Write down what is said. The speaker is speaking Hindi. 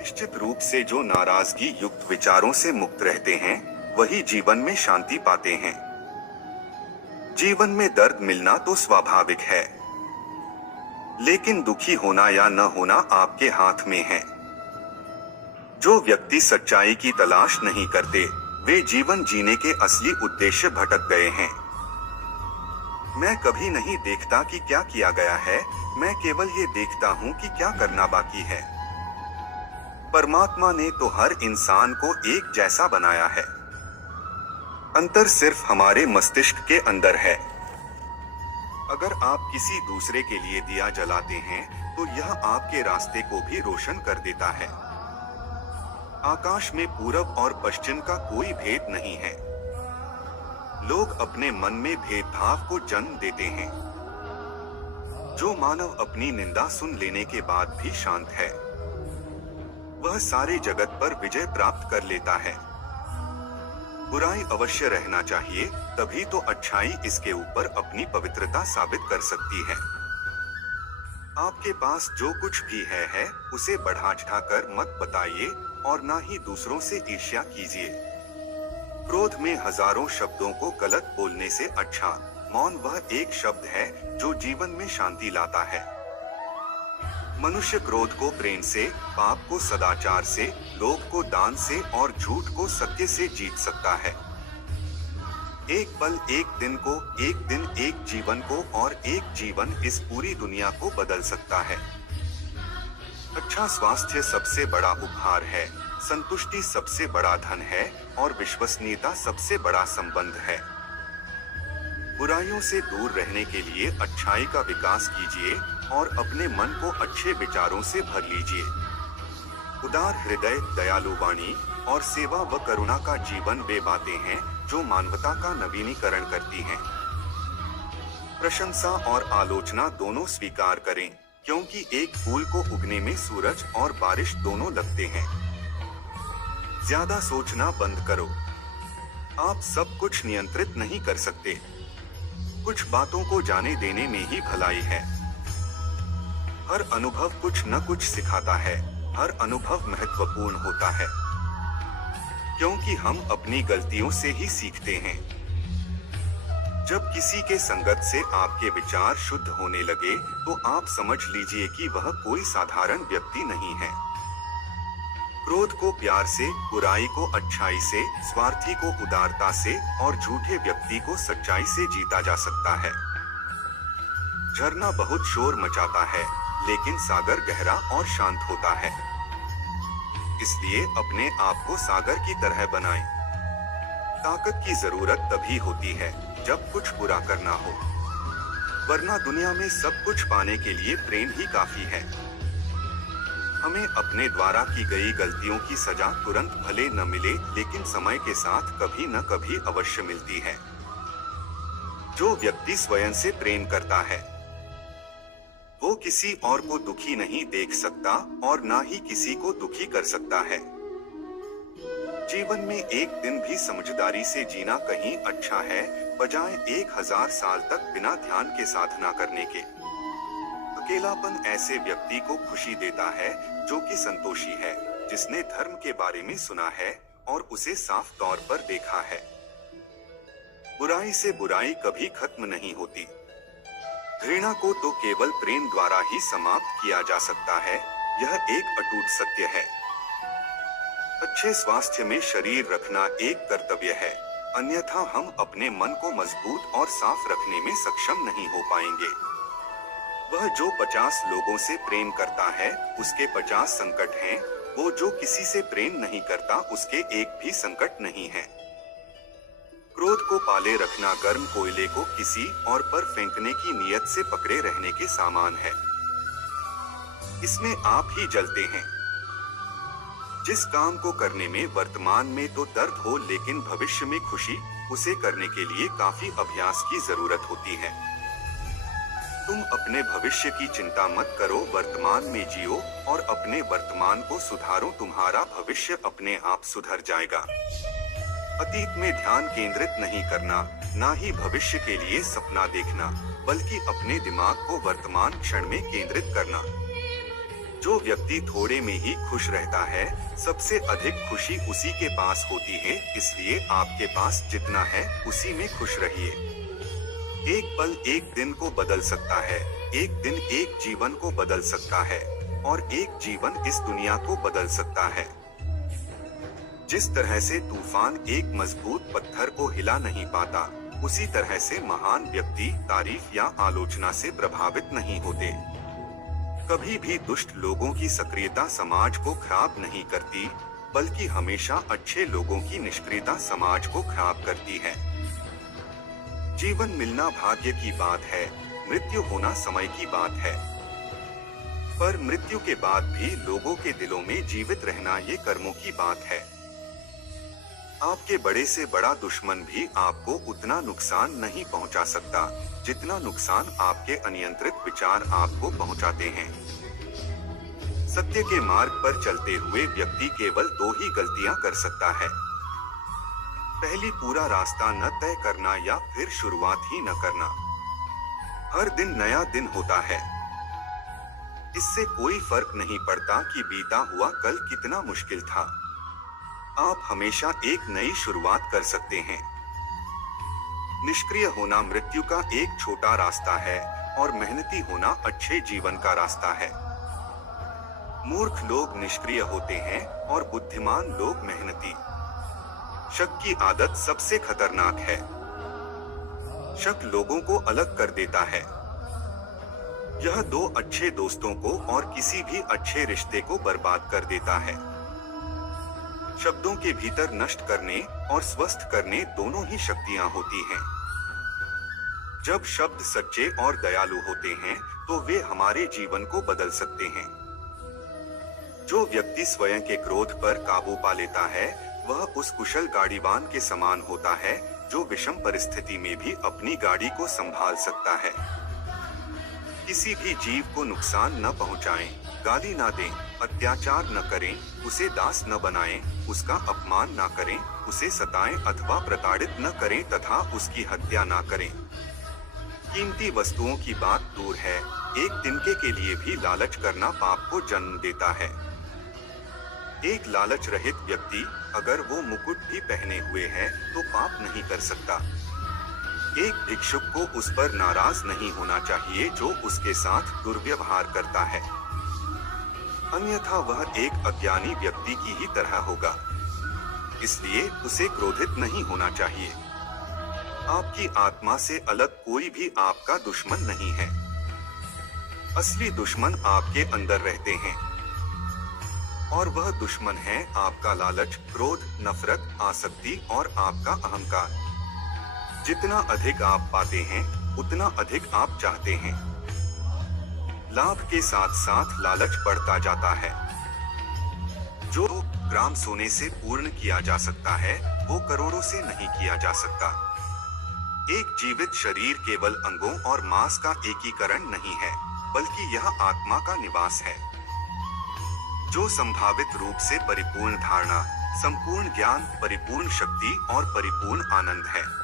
निश्चित रूप से जो नाराजगी युक्त विचारों से मुक्त रहते हैं वही जीवन में शांति पाते हैं। जीवन में दर्द मिलना तो स्वाभाविक है, लेकिन दुखी होना या न होना आपके हाथ में है। जो व्यक्ति सच्चाई की तलाश नहीं करते वे जीवन जीने के असली उद्देश्य भटक गए हैं। मैं कभी नहीं देखता कि क्या किया गया है, मैं केवल ये देखता हूँ कि क्या करना बाकी है। परमात्मा ने तो हर इंसान को एक जैसा बनाया है, अंतर सिर्फ हमारे मस्तिष्क के अंदर है। अगर आप किसी दूसरे के लिए दिया जलाते हैं तो यह आपके रास्ते को भी रोशन कर देता है। आकाश में पूरब और पश्चिम का कोई भेद नहीं है। लोग अपने मन में भेदभाव को जन्म देते हैं। जो मानव अपनी निंदा सुन लेने के बाद भी शांत है वह सारे जगत पर विजय प्राप्त कर लेता है। बुराई अवश्य रहना चाहिए, तभी तो अच्छाई इसके ऊपर अपनी पवित्रता साबित कर सकती है। आपके पास जो कुछ भी है उसे बढ़ा चढ़ाकर मत बताइए और ना ही दूसरों से ईर्ष्या कीजिए। क्रोध में हजारों शब्दों को गलत बोलने से अच्छा मौन वह एक शब्द है जो जीवन में शांति लाता है। मनुष्य क्रोध को प्रेम से, पाप को सदाचार से, लोभ को दान से और झूठ को सत्य से जीत सकता है। एक पल एक दिन को, एक दिन एक जीवन को और एक जीवन इस पूरी दुनिया को बदल सकता है। अच्छा स्वास्थ्य सबसे बड़ा उपहार है, संतुष्टि सबसे बड़ा धन है और विश्वसनीयता सबसे बड़ा संबंध है। बुराइयों से दूर रहने के लिए अच्छाई का विकास कीजिए और अपने मन को अच्छे विचारों से भर लीजिए। उदार हृदय, दयालु वाणी और सेवा व करुणा का जीवन वे बातें हैं जो मानवता का नवीनीकरण करती हैं। प्रशंसा और आलोचना दोनों स्वीकार करें, क्योंकि एक फूल को उगने में सूरज और बारिश दोनों लगते हैं। ज्यादा सोचना बंद करो। आप सब कुछ नियंत्रित नहीं कर सकते। कुछ बातों को जाने देने में ही भलाई है। हर अनुभव कुछ न कुछ सिखाता है, हर अनुभव महत्वपूर्ण होता है, क्योंकि हम अपनी गलतियों से ही सीखते हैं। जब किसी के संगत से आपके विचार शुद्ध होने लगे तो आप समझ लीजिए कि वह कोई साधारण व्यक्ति नहीं है। क्रोध को प्यार से, बुराई को अच्छाई से, स्वार्थी को उदारता से और झूठे व्यक्ति को सच्चाई से जीता जा सकता है। झरना बहुत शोर मचाता है, लेकिन सागर गहरा और शांत होता है। इसलिए अपने आप को सागर की तरह बनाएं। ताकत की जरूरत तभी होती है जब कुछ बुरा करना हो, वरना दुनिया में सब कुछ पाने के लिए प्रेम ही काफी है। हमें अपने द्वारा की गई गलतियों की सजा तुरंत भले न मिले, लेकिन समय के साथ कभी न कभी अवश्य मिलती है। जो व्यक्ति स्वयं से प्रेम करता है वो किसी और को दुखी नहीं देख सकता और ना ही किसी को दुखी कर सकता है। जीवन में एक दिन भी समझदारी से जीना कहीं अच्छा है, बजाय 1000 साल तक बिना ध्यान के साधना करने के। अकेलापन ऐसे व्यक्ति को खुशी देता है जो कि संतोषी है, जिसने धर्म के बारे में सुना है और उसे साफ तौर पर देखा है। बुराई से बुराई कभी खत्म नहीं होती। घृणा को तो केवल प्रेम द्वारा ही समाप्त किया जा सकता है, यह एक अटूट सत्य है। अच्छे स्वास्थ्य में शरीर रखना एक कर्तव्य है, अन्यथा हम अपने मन को मजबूत और साफ रखने में सक्षम नहीं हो पाएंगे। वह जो 50 लोगों से प्रेम करता है उसके 50 संकट हैं, वो जो किसी से प्रेम नहीं करता उसके एक भी संकट नहीं है। क्रोध को पाले रखना गर्म कोयले को किसी और पर फेंकने की नियत से पकड़े रहने के समान है। इसमें आप ही जलते हैं। जिस काम को करने में वर्तमान में तो दर्द हो लेकिन भविष्य में खुशी, उसे करने के लिए काफी अभ्यास की जरूरत होती है। तुम अपने भविष्य की चिंता मत करो, वर्तमान में जियो और अपने वर्तमान को सुधारो, तुम्हारा भविष्य अपने आप सुधर जाएगा। अतीत में ध्यान केंद्रित नहीं करना, ना ही भविष्य के लिए सपना देखना, बल्कि अपने दिमाग को वर्तमान क्षण में केंद्रित करना। जो व्यक्ति थोड़े में ही खुश रहता है, सबसे अधिक खुशी उसी के पास होती है। इसलिए आपके पास जितना है उसी में खुश रहिए। एक पल एक दिन को बदल सकता है, एक दिन एक जीवन को बदल सकता है, और एक जीवन इस दुनिया को बदल सकता है। जिस तरह से तूफान एक मजबूत पत्थर को हिला नहीं पाता, उसी तरह से महान व्यक्ति तारीफ या आलोचना से प्रभावित नहीं होते। कभी भी दुष्ट लोगों की सक्रियता समाज को खराब नहीं करती, बल्कि हमेशा अच्छे लोगों की निष्क्रियता समाज को खराब करती है। जीवन मिलना भाग्य की बात है, मृत्यु होना समय की बात है। पर मृत्यु के बाद भी लोगों के दिलों में जीवित रहना ये कर्मों की बात है। आपके बड़े से बड़ा दुश्मन भी आपको उतना नुकसान नहीं पहुंचा सकता, जितना नुकसान आपके अनियंत्रित विचार आपको पहुंचाते हैं। सत्य के मार्ग पर चलते हुए व्यक्ति केवल दो ही गलतियां कर सकता है। पहली, पूरा रास्ता न तय करना, या फिर शुरुआत ही न करना। हर दिन नया दिन होता है, इससे कोई फर्क नहीं पड़ता कि बीता हुआ कल कितना मुश्किल था। आप हमेशा एक नई शुरुआत कर सकते हैं। निष्क्रिय होना मृत्यु का एक छोटा रास्ता है, और मेहनती होना अच्छे जीवन का रास्ता है। मूर्ख लोग निष्क्रिय होते हैं और बुद्धिमान लोग मेहनती। शक की आदत सबसे खतरनाक है। शक लोगों को अलग कर देता है। यह दो अच्छे दोस्तों को और किसी भी अच्छे रिश्ते को बर्बाद कर देता है। शब्दों के भीतर नष्ट करने और स्वस्थ करने दोनों ही शक्तियां होती हैं। जब शब्द सच्चे और दयालु होते हैं, तो वे हमारे जीवन को बदल सकते हैं। जो व्यक्ति स्वयं के क्रोध पर काबू पा लेता है, वह उस कुशल गाड़ीवान के समान होता है, जो विषम परिस्थिति में भी अपनी गाड़ी को संभाल सकता है। किसी भी जीव को नुकसान न पहुंचाएं, गाली न दें, अत्याचार न करें, उसे दास न बनाएं, उसका अपमान न करें, उसे सताएं अथवा प्रताड़ित न करें तथा उसकी हत्या न करें। कीमती वस्तुओं की बात दूर है, एक तिनके के लिए भी लालच करना पाप को जन्म देता है। एक लालच रहित व्यक्ति अगर वो मुकुट भी पहने हुए है तो पाप नहीं कर सकता। एक भिक्षुक को उस पर नाराज नहीं होना चाहिए जो उसके साथ दुर्व्यवहार करता है, अन्यथा वह एक अज्ञानी व्यक्ति की ही तरह होगा। इसलिए उसे क्रोधित नहीं होना चाहिए। आपकी आत्मा से अलग कोई भी आपका दुश्मन नहीं है। असली दुश्मन आपके अंदर रहते हैं, और वह दुश्मन है आपका लालच, क्रोध, नफरत, आसक्ति और आपका अहंकार। जितना अधिक आप पाते हैं, उतना अधिक आप चाहते हैं। लाभ के साथ साथ लालच बढ़ता जाता है। जो ग्राम सोने से पूर्ण किया जा सकता है, वो करोड़ों से नहीं किया जा सकता। एक जीवित शरीर केवल अंगों और मांस का एकीकरण नहीं है, बल्कि यह आत्मा का निवास है, जो संभावित रूप से परिपूर्ण धारणा, संपूर्ण ज्ञान, परिपूर्ण शक्ति और परिपूर्ण आनंद है।